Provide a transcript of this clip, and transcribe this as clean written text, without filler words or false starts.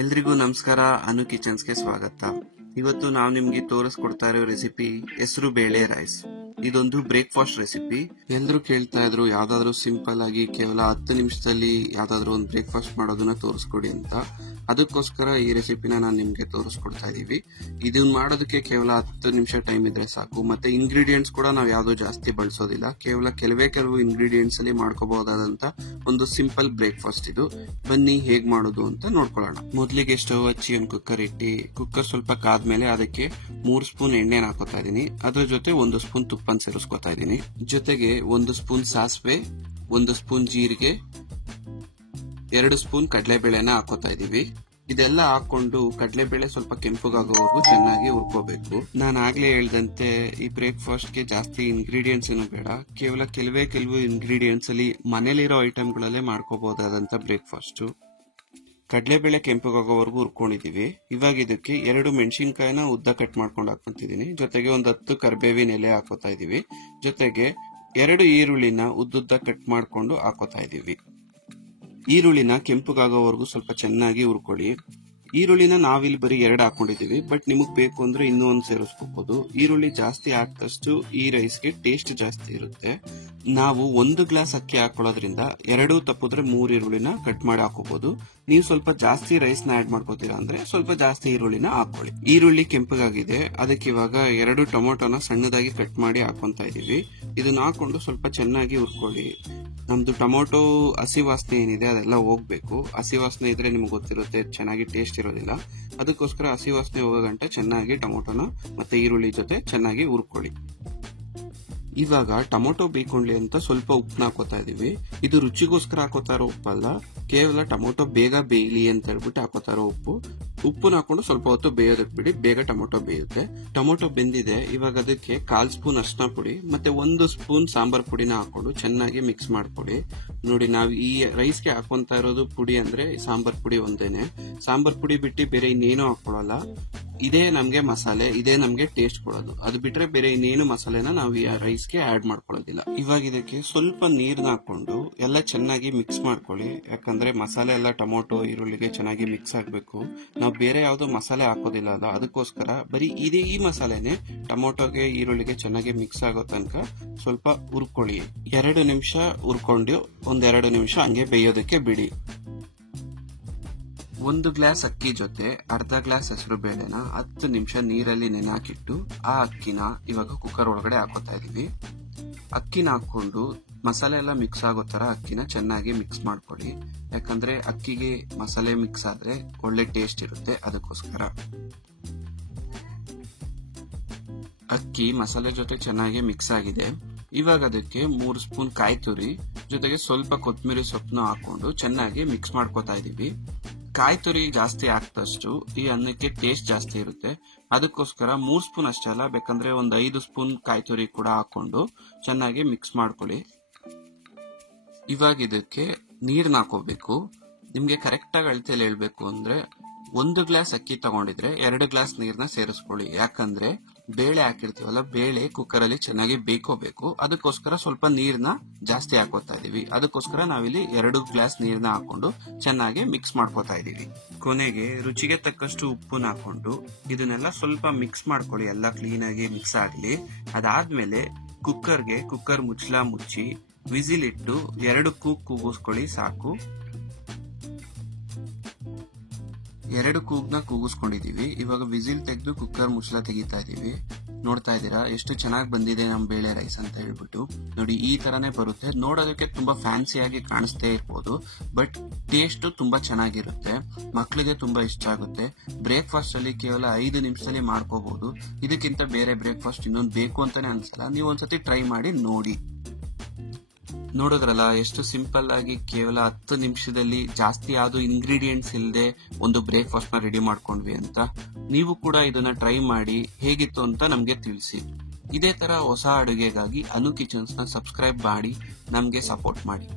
ಎಲ್ರಿಗೂ ನಮಸ್ಕಾರ. ಅನು ಕಿಚನ್ಸ್ಗೆ ಸ್ವಾಗತ. ಇವತ್ತು ನಾವು ನಿಮ್ಗೆ ತೋರಿಸ್ಕೊಡ್ತಾ ಇರೋ ರೆಸಿಪಿ ಹೆಸರು ಬೇಳೆ ರೈಸ್. ಇದೊಂದು ಬ್ರೇಕ್ಫಾಸ್ಟ್ ರೆಸಿಪಿ. ಎಲ್ರು ಕೇಳ್ತಾ ಇದ್ರು ಯಾವ್ದಾದ್ರು ಸಿಂಪಲ್ ಆಗಿ ಕೇವಲ 10 ನಿಮಿಷದಲ್ಲಿ ಯಾವ್ದಾದ್ರು ಒಂದು ಬ್ರೇಕ್ಫಾಸ್ಟ್ ಮಾಡೋದನ್ನ ತೋರಿಸ್ಕೊಡಿ ಅಂತ. ಅದಕ್ಕೋಸ್ಕರ ಈ ರೆಸಿಪಿನ ನಾನು ನಿಮ್ಗೆ ತೋರಿಸ್ಕೊಡ್ತಾ ಇದೀವಿ. ಇದನ್ನ ಮಾಡೋದಕ್ಕೆ ಕೇವಲ 10 ನಿಮಿಷ ಟೈಮ್ ಇದ್ರೆ ಸಾಕು. ಮತ್ತೆ ಇಂಗ್ರೀಡಿಯೆಂಟ್ಸ್ ಕೂಡ ನಾವು ಯಾವ್ದು ಜಾಸ್ತಿ ಬಳಸೋದಿಲ್ಲ. ಕೇವಲ ಕೆಲವು ಇಂಗ್ರೀಡಿಯೆಂಟ್ಸ್ ಅಲ್ಲಿ ಮಾಡ್ಕೋಬಹುದಾದಂತ ಒಂದು ಸಿಂಪಲ್ ಬ್ರೇಕ್ಫಾಸ್ಟ್ ಇದು. ಬನ್ನಿ ಹೇಗ್ ಮಾಡೋದು ಅಂತ ನೋಡ್ಕೊಳ್ಳೋಣ. ಮೊದಲಿಗೆ ಸ್ಟವ್ ಹಚ್ಚಿ ಒಂದು ಕುಕ್ಕರ್ ಇಟ್ಟಿ, ಕುಕ್ಕರ್ ಸ್ವಲ್ಪ ಕಾದ್ಮೇಲೆ ಅದಕ್ಕೆ 3 ಸ್ಪೂನ್ ಎಣ್ಣೆ ಹಾಕೋತಾ ಇದೀನಿ. ಅದ್ರ ಜೊತೆ 1 ಸ್ಪೂನ್ ತುಪ್ಪನ ಸೇರಿಸ್ಕೊತಾ ಇದೀನಿ. ಜೊತೆಗೆ 1 ಸ್ಪೂನ್ ಸಾಸಿವೆ, 1 ಸ್ಪೂನ್ ಜೀರಿಗೆ, 2 ಸ್ಪೂನ್ ಕಡಲೆಬೇಳೆನ ಹಾಕೋತಾ ಇದೀವಿ. ಇದೆಲ್ಲ ಹಾಕೊಂಡು ಕಡಲೆಬೇಳೆ ಸ್ವಲ್ಪ ಕೆಂಪುಗಾಗೋವರೆಗೂ ಚೆನ್ನಾಗಿ ಹುರ್ಕೋಬೇಕು. ನಾನು ಆಗ್ಲೇ ಹೇಳ್ದಂತೆ ಈ ಬ್ರೇಕ್ಫಾಸ್ಟ್ ಗೆ ಜಾಸ್ತಿ ಇಂಗ್ರೀಡಿಯೆಂಟ್ಸ್ ಏನು ಬೇಡ. ಕೇವಲ ಕೆಲವು ಇಂಗ್ರೀಡಿಯೆಂಟ್ಸ್ ಅಲ್ಲಿ ಮನೇಲಿರೋ ಐಟಮ್ಗಳಲ್ಲೇ ಮಾಡ್ಕೋಬಹುದಾದಂತ ಬ್ರೇಕ್ಫಾಸ್ಟ್. ಕಡಲೆಬೇಳೆ ಕೆಂಪುಗಾಗೋವರೆಗೂ ಹುರ್ಕೊಂಡಿದೀವಿ. ಇವಾಗ ಇದಕ್ಕೆ 2 ಮೆಣಸಿನಕಾಯಿನ ಉದ್ದ ಕಟ್ ಮಾಡ್ಕೊಂಡು ಹಾಕೊಂತಿದೀನಿ. ಜೊತೆಗೆ 10 ಕರಿಬೇವಿನ ಎಲೆ ಹಾಕೋತಾ ಇದೀವಿ. ಜೊತೆಗೆ 2 ಈರುಳ್ಳಿನ ಉದ್ದುದ್ದ ಕಟ್ ಮಾಡ್ಕೊಂಡು ಹಾಕೋತಾ ಇದೀವಿ. ಈರುಳ್ಳಿನ ಕೆಂಪುಗಾಗೋವರೆಗೂ ಸ್ವಲ್ಪ ಚೆನ್ನಾಗಿ ಹುರ್ಕೊಳ್ಳಿ. ಈರುಳ್ಳಿನ ನಾವಿಲ್ಲಿ ಬರೀ 2 ಹಾಕೊಂಡಿದೀವಿ. ಬಟ್ ನಿಮಗ್ ಬೇಕು ಅಂದ್ರೆ ಇನ್ನೂ ಒಂದು ಸೇರಿಸ್ಕೋಬಹುದು. ಈರುಳ್ಳಿ ಜಾಸ್ತಿ ಹಾಕಿದಷ್ಟು ಈ ರೈಸ್ಗೆ ಟೇಸ್ಟ್ ಜಾಸ್ತಿ ಇರುತ್ತೆ. ನಾವು 1 ಗ್ಲಾಸ್ ಅಕ್ಕಿ ಹಾಕೊಳ್ಳೋದ್ರಿಂದ 2 ತಪ್ಪಿದ್ರೆ 3 ಈರುಳ್ಳಿನ ಕಟ್ ಮಾಡಿ ಹಾಕೋಬಹುದು. ನೀವು ಸ್ವಲ್ಪ ಜಾಸ್ತಿ ರೈಸ್ ನ ಆಡ್ ಮಾಡ್ಕೋತೀರಾ ಅಂದ್ರೆ ಸ್ವಲ್ಪ ಜಾಸ್ತಿ ಈರುಳ್ಳಿನ ಹಾಕೊಳ್ಳಿ. ಈರುಳ್ಳಿ ಕೆಂಪಗಾಗಿದೆ, ಅದಕ್ಕೆ ಇವಾಗ 2 ಟೊಮೊಟೊನ ಸಣ್ಣದಾಗಿ ಕಟ್ ಮಾಡಿ ಹಾಕೊಂತಾ ಇದೀವಿ. ಇದನ್ನ ಹಾಕೊಂಡು ಸ್ವಲ್ಪ ಚೆನ್ನಾಗಿ ಹುರ್ಕೊಳ್ಳಿ. ನಮ್ದು ಟೊಮೊಟೊ ಹಸಿ ವಾಸನೆ ಏನಿದೆ ಅದೆಲ್ಲ ಹೋಗ್ಬೇಕು. ಹಸಿ ವಾಸನೆ ಇದ್ರೆ ನಿಮ್ಗೆ ಗೊತ್ತಿರುತ್ತೆ ಚೆನ್ನಾಗಿ ಟೇಸ್ಟ್ ಇರೋದಿಲ್ಲ. ಅದಕ್ಕೋಸ್ಕರ ಹಸಿ ವಾಸನೆ ಹೋಗೋ ಗಂಟ ಚೆನ್ನಾಗಿ ಟೊಮೊಟೊನ ಮತ್ತೆ ಈರುಳ್ಳಿ ಜೊತೆ ಚೆನ್ನಾಗಿ ಹುರ್ಕೊಳ್ಳಿ. ಇವಾಗ ಟೊಮೊಟೊ ಬೇಕೊಂಡ್ಲಿ ಅಂತ ಸ್ವಲ್ಪ ಉಪ್ಪನ್ನ ಹಾಕೋತಾ ಇದೀವಿ. ಇದು ರುಚಿಗೋಸ್ಕರ ಹಾಕೋತಾ ಇರೋ ಉಪ್ಪಲ್ಲ, ಕೇವಲ ಟೊಮೊಟೊ ಬೇಗ ಬೇಯಲಿ ಅಂತ ಹೇಳ್ಬಿಟ್ಟು ಹಾಕೋತಾ ಇರೋ ಉಪ್ಪು. ಉಪ್ಪನ್ನ ಹಾಕೊಂಡು ಸ್ವಲ್ಪ ಹೊತ್ತು ಬೇಯೋದಕ್ಕೆ ಬಿಡಿ, ಬೇಗ ಟೊಮೊಟೊ ಬೇಯುತ್ತೆ. ಟೊಮೊಟೊ ಬೆಂದಿದೆ. ಇವಾಗ ಅದಕ್ಕೆ 1/4 ಸ್ಪೂನ್ ಅರಿಶಿನ ಪುಡಿ ಮತ್ತೆ 1 ಸ್ಪೂನ್ ಸಾಂಬಾರ್ ಪುಡಿನ ಹಾಕೊಂಡು ಚೆನ್ನಾಗಿ ಮಿಕ್ಸ್ ಮಾಡ್ಕೊಡಿ. ನೋಡಿ, ನಾವು ಈ ರೈಸ್ಗೆ ಹಾಕೊಂತಾ ಇರೋದು ಪುಡಿ ಅಂದ್ರೆ ಸಾಂಬಾರ್ ಪುಡಿ ಒಂದೇನೆ. ಸಾಂಬಾರ್ ಪುಡಿ ಬಿಟ್ಟು ಬೇರೆ ಇನ್ನೇನು ಹಾಕೊಳ್ಳಲ್ಲ. ಇದೇ ನಮ್ಗೆ ಮಸಾಲೆ, ಇದೇ ನಮ್ಗೆ ಟೇಸ್ಟ್ ಕೊಡೋದು. ಅದು ಬಿಟ್ರೆ ಬೇರೆ ಇನ್ನೇನು ಮಸಾಲೆನ ನಾವು ಈ ರೈಸ್ಗೆ ಆಡ್ ಮಾಡ್ಕೊಳ್ಳೋದಿಲ್ಲ. ಇವಾಗ ಇದಕ್ಕೆ ಸ್ವಲ್ಪ ನೀರ್ನ ಹಾಕೊಂಡು ಎಲ್ಲ ಚೆನ್ನಾಗಿ ಮಿಕ್ಸ್ ಮಾಡ್ಕೊಳ್ಳಿ. ಯಾಕಂದ್ರೆ ಮಸಾಲೆ ಎಲ್ಲ ಟೊಮೊಟೊ ಈರುಳ್ಳಿಗೆ ಚೆನ್ನಾಗಿ ಮಿಕ್ಸ್ ಆಗ್ಬೇಕು. ನಾವು ಬೇರೆ ಯಾವ್ದು ಮಸಾಲೆ ಹಾಕೋದಿಲ್ಲ ಅಲ್ಲ, ಅದಕ್ಕೋಸ್ಕರ ಬರೀ ಈ ಮಸಾಲೆನೆ ಟೊಮೊಟೊಗೆ ಈರುಳ್ಳಿಗೆ ಚೆನ್ನಾಗಿ ಮಿಕ್ಸ್ ಆಗೋ ತನಕ ಸ್ವಲ್ಪ ಹುರ್ಕೊಳ್ಳಿ. 2 ನಿಮಿಷ ಹುರ್ಕೊಂಡು 1-2 ನಿಮಿಷ ಹಂಗೆ ಬೇಯೋದಕ್ಕೆ ಬಿಡಿ. 1 ಗ್ಲಾಸ್ ಅಕ್ಕಿ ಜೊತೆ ಅರ್ಧ ಗ್ಲಾಸ್ ಹೆಸರು ಬೇಳೆನ 10 ನಿಮಿಷ ನೀರಲ್ಲಿ ನೆನೆ ಹಾಕಿಟ್ಟು ಆ ಅಕ್ಕಿನ ಇವಾಗ ಕುಕ್ಕರ್ ಒಳಗಡೆ ಹಾಕೋತಾ ಇದೀವಿ. ಅಕ್ಕಿನ ಹಾಕೊಂಡು ಮಸಾಲೆ ಎಲ್ಲ ಮಿಕ್ಸ್ ಆಗೋ ತರ ಅಕ್ಕಿನ ಚೆನ್ನಾಗಿ ಮಿಕ್ಸ್ ಮಾಡ್ಕೊಳ್ಳಿ. ಯಾಕಂದ್ರೆ ಅಕ್ಕಿಗೆ ಮಸಾಲೆ ಮಿಕ್ಸ್ ಆದ್ರೆ ಒಳ್ಳೆ ಟೇಸ್ಟ್ ಇರುತ್ತೆ. ಅದಕ್ಕೋಸ್ಕರ ಅಕ್ಕಿ ಮಸಾಲೆ ಜೊತೆ ಚೆನ್ನಾಗಿ ಮಿಕ್ಸ್ ಆಗಿದೆ. ಇವಾಗ ಅದಕ್ಕೆ 3 ಸ್ಪೂನ್ ಕಾಯಿ ತುರಿ ಜೊತೆಗೆ ಸ್ವಲ್ಪ ಕೊತ್ತಂಬರಿ ಸೊಪ್ಪನ್ನ ಹಾಕೊಂಡು ಚೆನ್ನಾಗಿ ಮಿಕ್ಸ್ ಮಾಡ್ಕೋತಾ ಇದೀವಿ. ಕಾಯಿ ತುರಿ ಜಾಸ್ತಿ ಹಾಕಿದಷ್ಟು ಈ ಅನ್ನಕ್ಕೆ ಟೇಸ್ಟ್ ಜಾಸ್ತಿ ಇರುತ್ತೆ. ಅದಕ್ಕೋಸ್ಕರ 3 ಸ್ಪೂನ್ ಅಷ್ಟೇ ಅಲ್ಲ, ಬೇಕಂದ್ರೆ 5 ಸ್ಪೂನ್ ಕಾಯಿ ತುರಿ ಕೂಡ ಹಾಕೊಂಡು ಚೆನ್ನಾಗಿ ಮಿಕ್ಸ್ ಮಾಡ್ಕೊಳ್ಳಿ. ಇವಾಗ ಇದಕ್ಕೆ ನೀರ್ನ ಹಾಕೋಬೇಕು. ನಿಮ್ಗೆ ಕರೆಕ್ಟ್ ಆಗಿ ಅಳತೆಯಲ್ಲಿ ಹೇಳ್ಬೇಕು ಅಂದ್ರೆ 1 ಗ್ಲಾಸ್ ಅಕ್ಕಿ ತಗೊಂಡಿದ್ರೆ 2 ಗ್ಲಾಸ್ ನೀರ್ನ ಸೇರಿಸ್ಕೊಳ್ಳಿ. ಯಾಕಂದ್ರೆ ಬೇಳೆ ಹಾಕಿರ್ತೀವಲ್ಲ, ಬೇಳೆ ಕುಕ್ಕರ್ ಅಲ್ಲಿ ಚೆನ್ನಾಗಿ ಬೇಯ್ಕೋಬೇಕು. ಅದಕ್ಕೋಸ್ಕರ ಸ್ವಲ್ಪ ನೀರ್ನ ಜಾಸ್ತಿ ಹಾಕೋತಾ ಇದೀವಿ. ಅದಕ್ಕೋಸ್ಕರ ನಾವಿಲ್ಲಿ 2 ಗ್ಲಾಸ್ ನೀರ್ನ ಹಾಕೊಂಡು ಚೆನ್ನಾಗಿ ಮಿಕ್ಸ್ ಮಾಡ್ಕೋತಾ ಇದೀವಿ. ಕೊನೆಗೆ ರುಚಿಗೆ ತಕ್ಕಷ್ಟು ಉಪ್ಪನ್ನ ಹಾಕೊಂಡು ಇದನ್ನೆಲ್ಲ ಸ್ವಲ್ಪ ಮಿಕ್ಸ್ ಮಾಡ್ಕೊಳ್ಳಿ. ಎಲ್ಲ ಕ್ಲೀನ್ ಆಗಿ ಮಿಕ್ಸ್ ಆಗ್ಲಿ. ಅದಾದ್ಮೇಲೆ ಕುಕ್ಕರ್ ಮುಚ್ಚಳ ಮುಚ್ಚಿ ವಿಸಿಲ್ ಇಟ್ಟು 2 ಕೂಗಿಸ್ಕೊಳ್ಳಿ ಸಾಕು. 2 ಕೂಗ್ನ ಕೂಗಿಸ್ಕೊಂಡಿದೀವಿ. ಇವಾಗ ವಿಸಿಲ್ ತೆಗೆದು ಕುಕ್ಕರ್ ಮುಚ್ಚಳ ತೆಗಿತಾ ಇದೀವಿ. ನೋಡ್ತಾ ಇದ್ದೀರಾ ಎಷ್ಟು ಚೆನ್ನಾಗಿ ಬಂದಿದೆ ನಮ್ ಬೇಳೆ ರೈಸ್ ಅಂತ ಹೇಳ್ಬಿಟ್ಟು. ನೋಡಿ, ಈ ತರಾನೇ ಬರುತ್ತೆ. ನೋಡೋದಕ್ಕೆ ತುಂಬಾ ಫ್ಯಾನ್ಸಿಯಾಗಿ ಕಾಣಿಸ್ತೇ ಇರ್ಬೋದು, ಬಟ್ ಟೇಸ್ಟ್ ತುಂಬಾ ಚೆನ್ನಾಗಿರುತ್ತೆ. ಮಕ್ಕಳಿಗೆ ತುಂಬಾ ಇಷ್ಟ ಆಗುತ್ತೆ. ಬ್ರೇಕ್ಫಾಸ್ಟ್ ಅಲ್ಲಿ ಕೇವಲ 5 ನಿಮಿಷದಲ್ಲಿ ಮಾಡ್ಕೋಬಹುದು. ಇದಕ್ಕಿಂತ ಬೇರೆ ಬ್ರೇಕ್ಫಾಸ್ಟ್ ಇನ್ನೊಂದು ಬೇಕು ಅಂತಾನೆ ಅನ್ಸಲ್ಲ. ನೀವು ಒಂದ್ಸತಿ ಟ್ರೈ ಮಾಡಿ ನೋಡಿ. ನೋಡಿದ್ರಲ್ಲ ಎಷ್ಟು ಸಿಂಪಲ್ ಆಗಿ ಕೇವಲ 10 ನಿಮಿಷದಲ್ಲಿ ಜಾಸ್ತಿ ಯಾವ್ದು ಇಂಗ್ರೀಡಿಯೆಂಟ್ಸ್ ಇಲ್ಲದೆ ಒಂದು ಬ್ರೇಕ್ಫಾಸ್ಟ್ ನ ರೆಡಿ ಮಾಡ್ಕೊಂಡ್ವಿ ಅಂತ. ನೀವು ಕೂಡ ಇದನ್ನ ಟ್ರೈ ಮಾಡಿ ಹೇಗಿತ್ತು ಅಂತ ನಮ್ಗೆ ತಿಳಿಸಿ. ಇದೇ ತರ ಹೊಸ ಅಡುಗೆಗಾಗಿ ಅನು ಕಿಚನ್ಸ್ ನ ಸಬ್ಸ್ಕ್ರೈಬ್ ಮಾಡಿ ನಮ್ಗೆ ಸಪೋರ್ಟ್ ಮಾಡಿ.